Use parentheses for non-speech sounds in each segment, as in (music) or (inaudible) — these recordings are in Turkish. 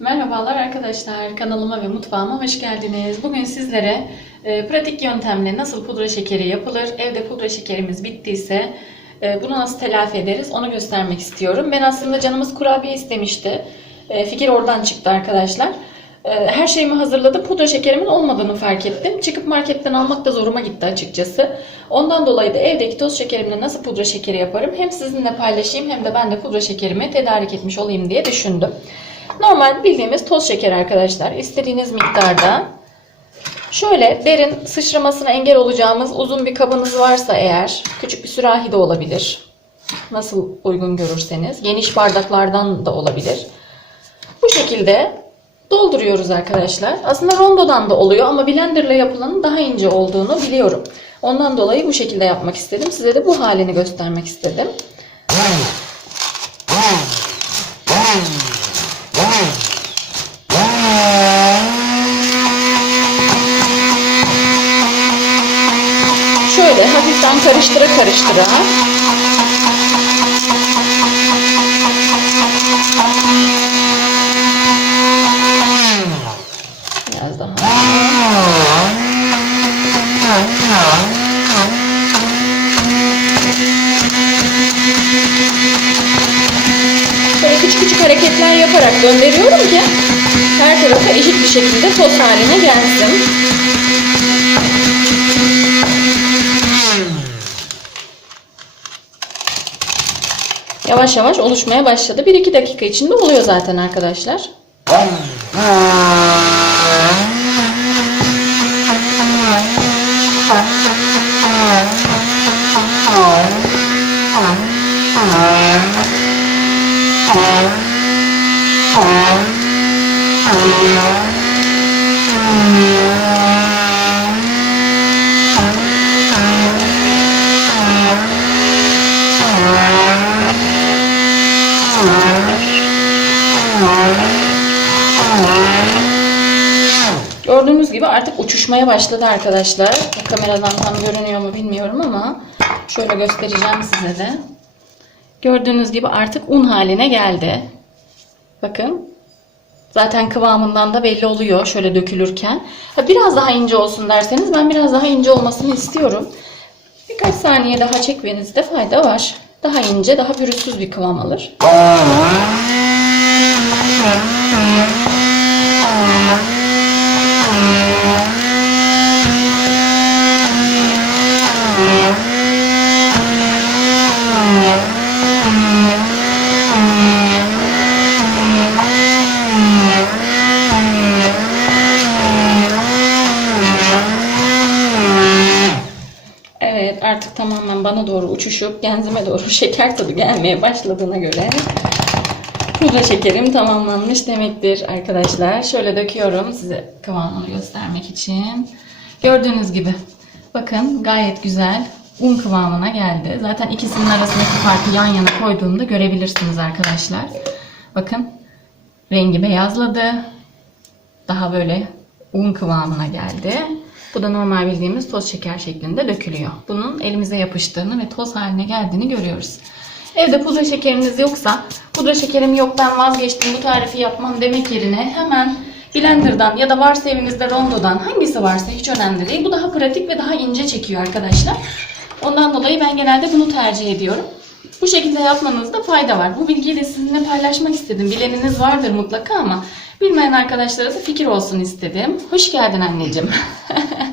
Merhabalar arkadaşlar, kanalıma ve mutfağıma hoş geldiniz. Bugün sizlere e, pratik yöntemle nasıl pudra şekeri yapılır, evde pudra şekerimiz bittiyse e, bunu nasıl telafi ederiz onu göstermek istiyorum. Ben aslında canımız kurabiye istemişti. E, fikir oradan çıktı arkadaşlar. E, her şeyimi hazırladım. Pudra şekerimin olmadığını fark ettim. Çıkıp marketten almak da zoruma gitti açıkçası. Ondan dolayı da evdeki toz şekerimle nasıl pudra şekeri yaparım hem sizinle paylaşayım hem de ben de pudra şekerimi tedarik etmiş olayım diye düşündüm. Normal bildiğimiz toz şeker arkadaşlar. İstediğiniz miktarda. Şöyle derin sıçramasına engel olacağımız uzun bir kabınız varsa eğer küçük bir sürahi de olabilir. Nasıl uygun görürseniz. Geniş bardaklardan da olabilir. Bu şekilde dolduruyoruz arkadaşlar. Aslında rondodan da oluyor ama blenderla yapılanın daha ince olduğunu biliyorum. Ondan dolayı bu şekilde yapmak istedim. Size de bu halini göstermek istedim. Şöyle hafiften karıştıra karıştıra biraz daha Böyle küçük küçük hareketler yaparak gönderiyorum ki her tarafa eşit bir şekilde toz haline gelsin. Yavaş yavaş oluşmaya başladı. 1-2 dakika içinde oluyor zaten arkadaşlar. (laughs) Gördüğünüz gibi artık uçuşmaya başladı arkadaşlar. Kameradan tam görünüyor mu bilmiyorum ama şöyle göstereceğim size de. Gördüğünüz gibi artık un haline geldi. Bakın. Zaten kıvamından da belli oluyor şöyle dökülürken. Ha, biraz daha ince olsun derseniz ben biraz daha ince olmasını istiyorum. Birkaç saniye daha çekmenizde fayda var. Daha ince, daha pürüzsüz bir kıvam alır. (laughs) Artık tamamen bana doğru uçuşup genzime doğru (laughs) şeker tadı gelmeye başladığına göre pudra şekerim tamamlanmış demektir arkadaşlar. Şöyle döküyorum size kıvamını göstermek için. Gördüğünüz gibi bakın gayet güzel un kıvamına geldi. Zaten ikisinin arasındaki farkı yan yana koyduğumda görebilirsiniz arkadaşlar. Bakın rengi beyazladı. Daha böyle un kıvamına geldi. Bu da normal bildiğimiz toz şeker şeklinde dökülüyor. Bunun elimize yapıştığını ve toz haline geldiğini görüyoruz. Evde pudra şekeriniz yoksa pudra şekerim yok ben vazgeçtim bu tarifi yapmam demek yerine hemen blenderdan ya da varsa evinizde rondodan hangisi varsa hiç önemli değil. Bu daha pratik ve daha ince çekiyor arkadaşlar. Ondan dolayı ben genelde bunu tercih ediyorum. Bu şekilde yapmanızda fayda var. Bu bilgiyi de sizinle paylaşmak istedim. Bileniniz vardır mutlaka ama bilmeyen arkadaşlara da fikir olsun istedim. Hoş geldin anneciğim. (laughs)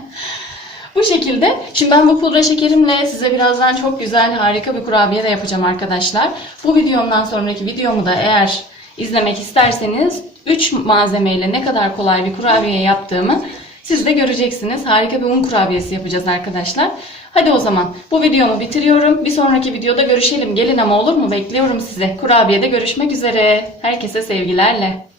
şekilde. Şimdi ben bu pudra şekerimle size birazdan çok güzel harika bir kurabiye de yapacağım arkadaşlar. Bu videomdan sonraki videomu da eğer izlemek isterseniz 3 malzemeyle ne kadar kolay bir kurabiye yaptığımı siz de göreceksiniz. Harika bir un kurabiyesi yapacağız arkadaşlar. Hadi o zaman bu videomu bitiriyorum. Bir sonraki videoda görüşelim. Gelin ama olur mu? Bekliyorum sizi. Kurabiyede görüşmek üzere. Herkese sevgilerle.